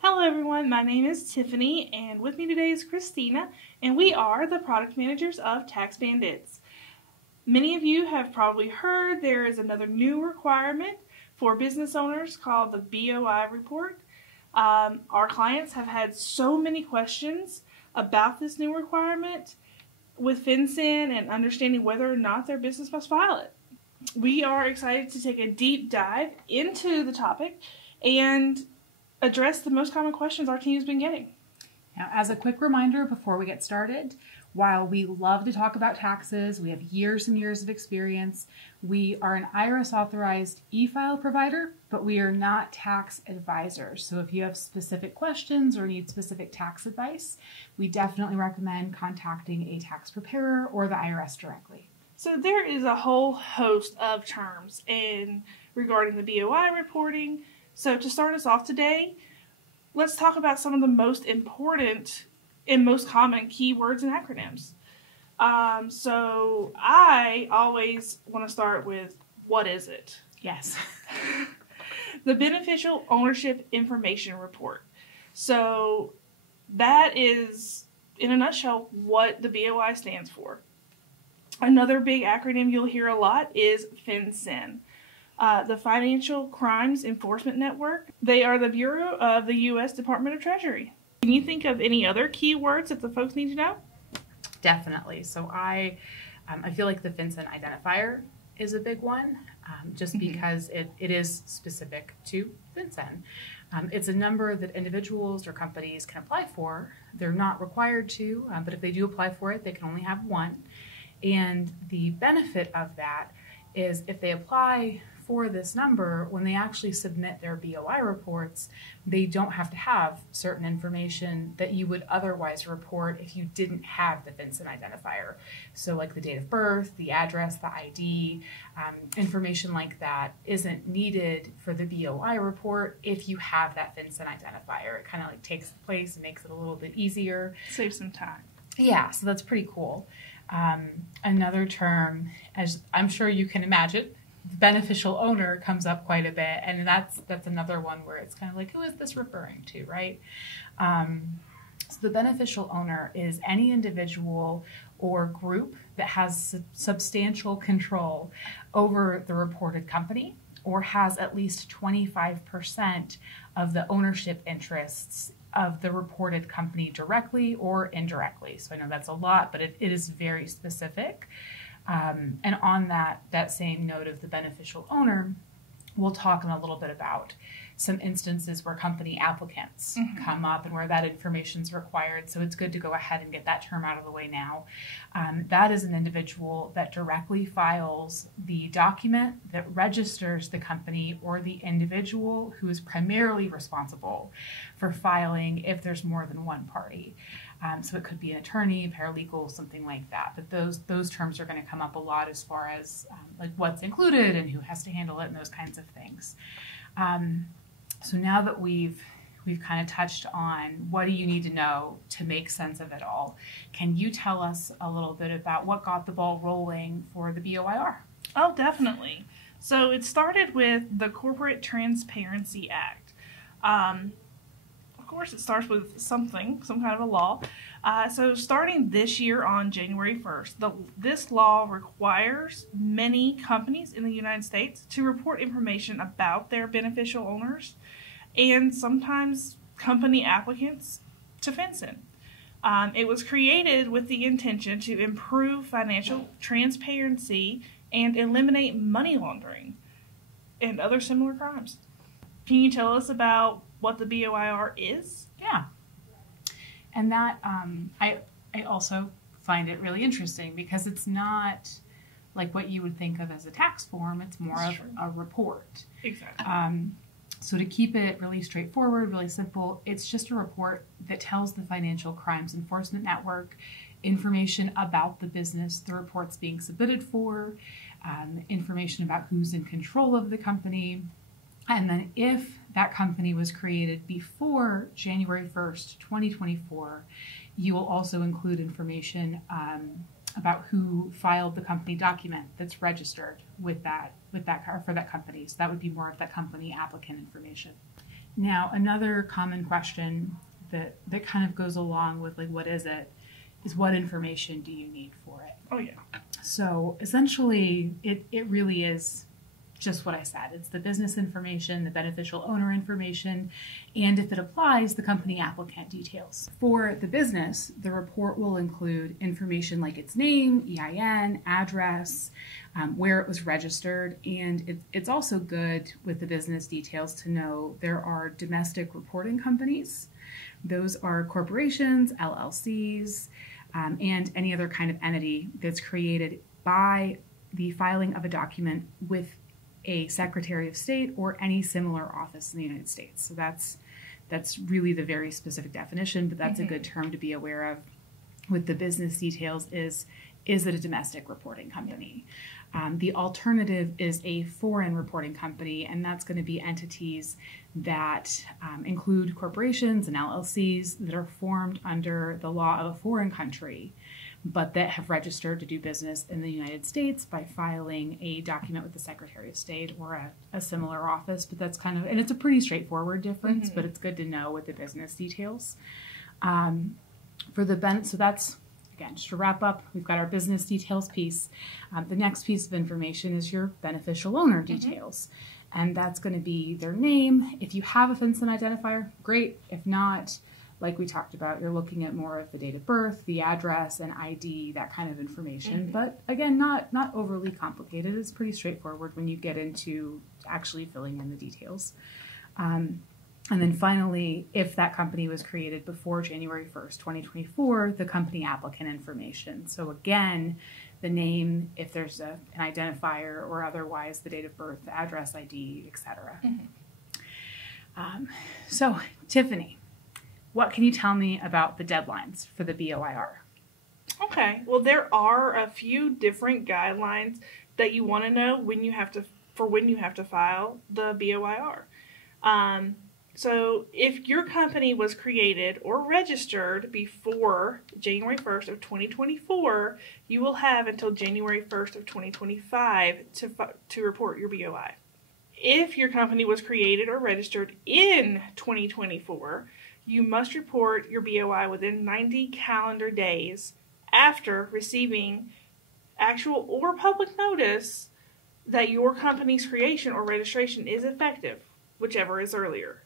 Hello everyone, my name is Tiffany and with me today is Christina and we are the product managers of TaxBandits. Many of you have probably heard there is another new requirement for business owners called the BOI report. Our clients have had so many questions about this new requirement with FinCEN and understanding whether or not their business must file it. We are excited to take a deep dive into the topic and address the most common questions our team has been getting. Now, as a quick reminder before we get started, while we love to talk about taxes, we have years and years of experience, we are an IRS authorized e-file provider, but we are not tax advisors. So if you have specific questions or need specific tax advice, we definitely recommend contacting a tax preparer or the IRS directly. So there is a whole host of terms regarding the BOI reporting. So to start us off today, let's talk about some of the most important and most common keywords and acronyms. So I always want to start with, what is it? Yes. The Beneficial Ownership Information Report. So that is, in a nutshell, what the BOI stands for. Another big acronym you'll hear a lot is FinCEN. The Financial Crimes Enforcement Network. They are the Bureau of the U.S. Department of Treasury. Can you think of any other keywords that the folks need to know? Definitely. So I feel like the FinCEN identifier is a big one, just because it is specific to FinCEN. It's a number that individuals or companies can apply for. They're not required to, but if they do apply for it, they can only have one. And the benefit of that is if they apply for this number, when they actually submit their BOI reports, they don't have to have certain information that you would otherwise report if you didn't have the FinCEN identifier. So like the date of birth, the address, the ID, information like that isn't needed for the BOI report if you have that FinCEN identifier. It kind of like takes the place and makes it a little bit easier. Save some time. Yeah, so that's pretty cool. Another term, as I'm sure you can imagine, beneficial owner comes up quite a bit, and that's another one where it's kind of like, who is this referring to, right? So the beneficial owner is any individual or group that has substantial control over the reported company or has at least 25% of the ownership interests of the reported company directly or indirectly. So I know that's a lot, but it is very specific. And on that same note of the beneficial owner, we'll talk in a little bit about some instances where company applicants come up and where that information is required. So it's good to go ahead and get that term out of the way now. That is an individual that directly files the document that registers the company or the individual who is primarily responsible for filing if there's more than one party. So it could be an attorney, paralegal, something like that. But those terms are going to come up a lot as far as like what's included and who has to handle it and those kinds of things. So now that we've kind of touched on what do you need to know to make sense of it all, can you tell us a little bit about what got the ball rolling for the BOIR? Oh, definitely. So it started with the Corporate Transparency Act. Of course, it starts with some kind of a law. So starting this year on January 1st, this law requires many companies in the United States to report information about their beneficial owners and sometimes company applicants to FinCEN. It was created with the intention to improve financial transparency and eliminate money laundering and other similar crimes. Can you tell us about what the BOIR is? Yeah. And that, I also find it really interesting because it's not like what you would think of as a tax form. It's more of a report. Exactly. So to keep it really straightforward, really simple, it's just a report that tells the Financial Crimes Enforcement Network information about the business the report's being submitted for, information about who's in control of the company, and then if that company was created before January 1st, 2024, you will also include information about who filed the company document that's registered with that for that company. So that would be more of that company applicant information. Now, another common question that kind of goes along with like, what is it, is what information do you need for it? Oh, yeah. So essentially, it really is just what I said. It's the business information, the beneficial owner information, and if it applies, the company applicant details. For the business, the report will include information like its name, EIN, address, where it was registered, and it's also good with the business details to know there are domestic reporting companies. Those are corporations, LLCs, and any other kind of entity that's created by the filing of a document with a Secretary of State or any similar office in the United States. So that's really the very specific definition, but that's a good term to be aware of with the business details is it a domestic reporting company? The alternative is a foreign reporting company, and that's going to be entities that include corporations and LLCs that are formed under the law of a foreign country, but that have registered to do business in the United States by filing a document with the Secretary of State or a similar office. But that's kind of, and it's a pretty straightforward difference, but it's good to know with the business details. So that's, again, just to wrap up, we've got our business details piece. The next piece of information is your beneficial owner details. And that's going to be their name. If you have a FinCEN identifier, great. If not, like we talked about, you're looking at more of the date of birth, the address, and ID, that kind of information. But again, not overly complicated. It's pretty straightforward when you get into actually filling in the details. And then finally, if that company was created before January 1st, 2024, the company applicant information. So again, the name, if there's an identifier, or otherwise the date of birth, the address, ID, etc. So Tiffany, what can you tell me about the deadlines for the BOIR? Okay, well, there are a few different guidelines that you want to know when you have to file the BOIR. So if your company was created or registered before January 1st of 2024, you will have until January 1st of 2025 to report your BOI. If your company was created or registered in 2024, you must report your BOI within 90 calendar days after receiving actual or public notice that your company's creation or registration is effective, whichever is earlier.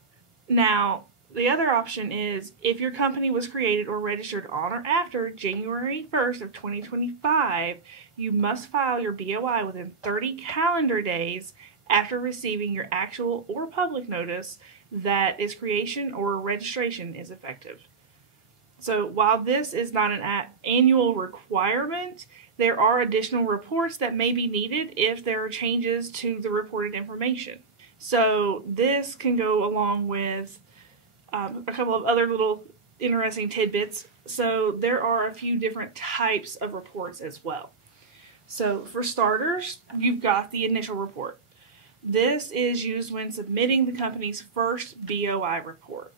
Now, the other option is if your company was created or registered on or after January 1st of 2025, you must file your BOI within 30 calendar days after receiving your actual or public notice that its creation or registration is effective. So while this is not an annual requirement, there are additional reports that may be needed if there are changes to the reported information. So this can go along with a couple of other little interesting tidbits. So there are a few different types of reports as well. So for starters, you've got the initial report. This is used when submitting the company's first BOI report.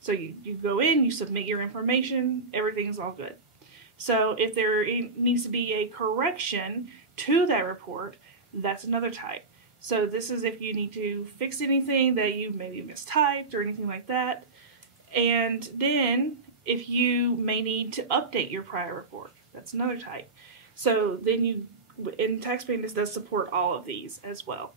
So you go in, you submit your information, everything's all good. So if there needs to be a correction to that report, that's another type. So this is if you need to fix anything that you maybe mistyped or anything like that. And then if you may need to update your prior report, that's another type. So then and TaxBandits does support all of these as well.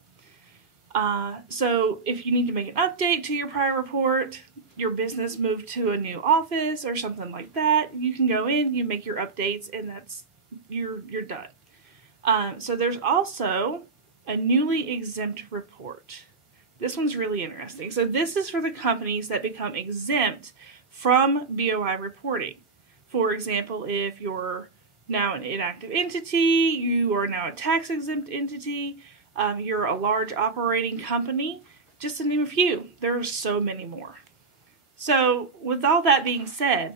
So if you need to make an update to your prior report, your business moved to a new office or something like that, you can go in, you make your updates, and you're done. So there's also a newly exempt report. This one's really interesting. So this is for the companies that become exempt from BOI reporting. For example, if you're now an inactive entity, you are now a tax-exempt entity, you're a large operating company, just to name a few. There's so many more. So with all that being said,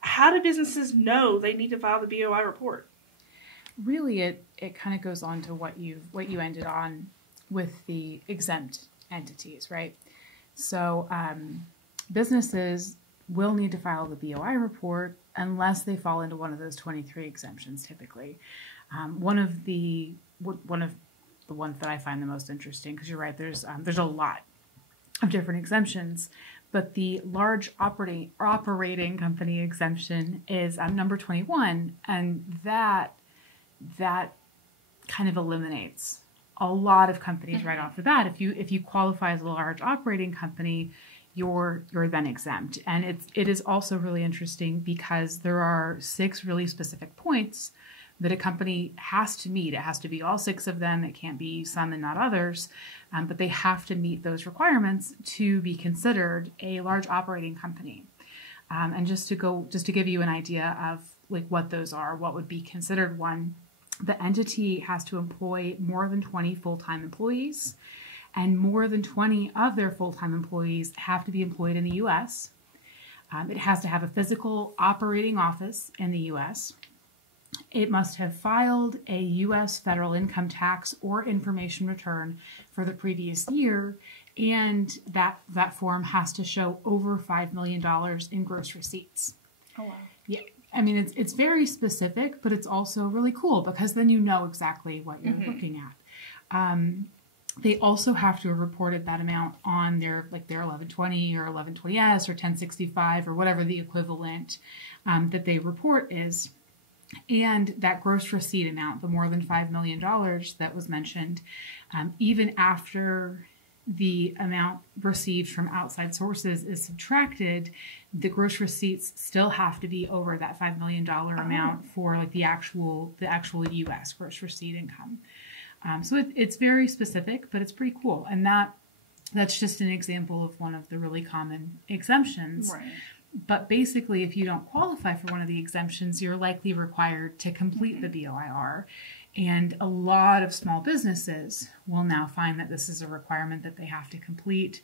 how do businesses know they need to file the BOI report? Really, it kind of goes on to what you ended on with the exempt entities, right? So businesses will need to file the BOI report unless they fall into one of those 23 exemptions typically. One of the ones that I find the most interesting, because you're right, there's a lot. different exemptions. But the large operating company exemption is number 21, and that kind of eliminates a lot of companies right off the bat. If you qualify as a large operating company, you're then exempt. And it is also really interesting because there are 6 really specific points that a company has to meet. It has to be all 6 of them. It can't be some and not others, but they have to meet those requirements to be considered a large operating company. And just to give you an idea of like what those are, what would be considered one. The entity has to employ more than 20 full-time employees, and more than 20 of their full-time employees have to be employed in the U.S. It has to have a physical operating office in the U.S. It must have filed a U.S. federal income tax or information return for the previous year, and that form has to show over $5 million in gross receipts. Oh, wow. Yeah. I mean, it's very specific, but it's also really cool because then you know exactly what you're looking at. They also have to have reported that amount on their 1120 or 1120S or 1065 or whatever the equivalent that they report is. And that gross receipt amount, the more than $5 million that was mentioned, even after the amount received from outside sources is subtracted, the gross receipts still have to be over that $5 million amount for like the actual U.S. gross receipt income. So it's very specific, but it's pretty cool. And that's just an example of one of the really common exemptions. Right. But basically, if you don't qualify for one of the exemptions, you're likely required to complete the BOIR. And a lot of small businesses will now find that this is a requirement that they have to complete.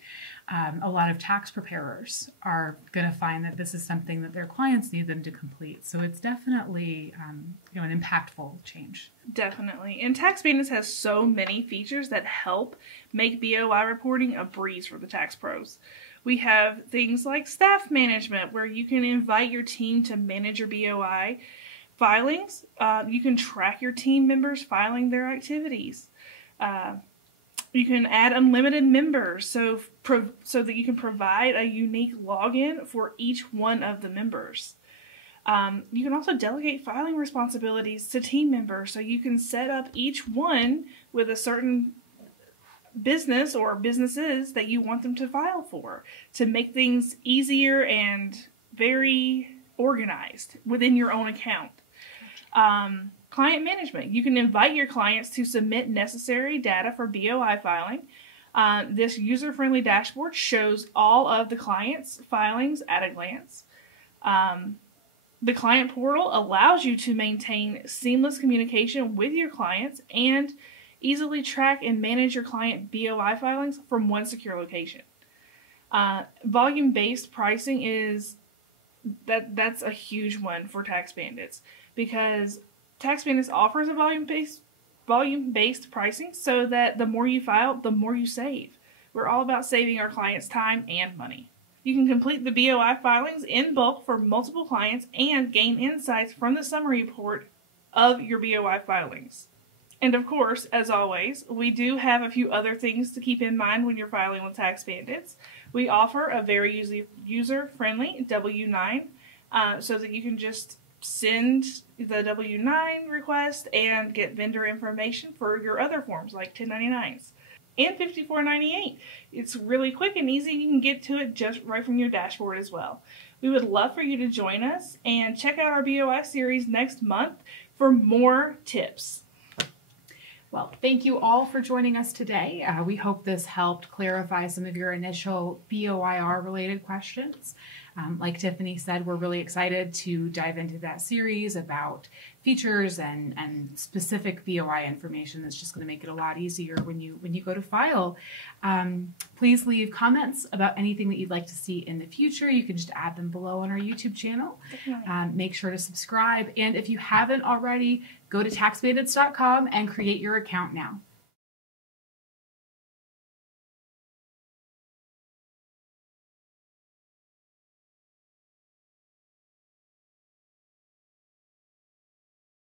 A lot of tax preparers are going to find that this is something that their clients need them to complete. So it's definitely an impactful change. Definitely. And TaxBandits has so many features that help make BOI reporting a breeze for the tax pros. We have things like staff management, where you can invite your team to manage your BOI filings. You can track your team members filing their activities. You can add unlimited members so that you can provide a unique login for each one of the members. You can also delegate filing responsibilities to team members, so you can set up each one with a certain business or businesses that you want them to file for, to make things easier and very organized within your own account. Client management. You can invite your clients to submit necessary data for BOI filing. This user-friendly dashboard shows all of the clients' filings at a glance. The client portal allows you to maintain seamless communication with your clients and easily track and manage your client BOI filings from one secure location. Volume-based pricing that's a huge one for TaxBandits, because TaxBandits offers a volume-based pricing so that the more you file, the more you save. We're all about saving our clients time and money. You can complete the BOI filings in bulk for multiple clients and gain insights from the summary report of your BOI filings. And of course, as always, we do have a few other things to keep in mind when you're filing with TaxBandits. We offer a very user-friendly W-9 so that you can just send the W-9 request and get vendor information for your other forms like 1099s. And 5498. It's really quick and easy. You can get to it just right from your dashboard as well. We would love for you to join us and check out our BOI series next month for more tips. Well, thank you all for joining us today. We hope this helped clarify some of your initial BOIR related questions. Like Tiffany said, we're really excited to dive into that series about features and specific BOI information that's just going to make it a lot easier when you go to file. Please leave comments about anything that you'd like to see in the future. You can just add them below on our YouTube channel. Make sure to subscribe. And if you haven't already, go to TaxBandits.com and create your account now.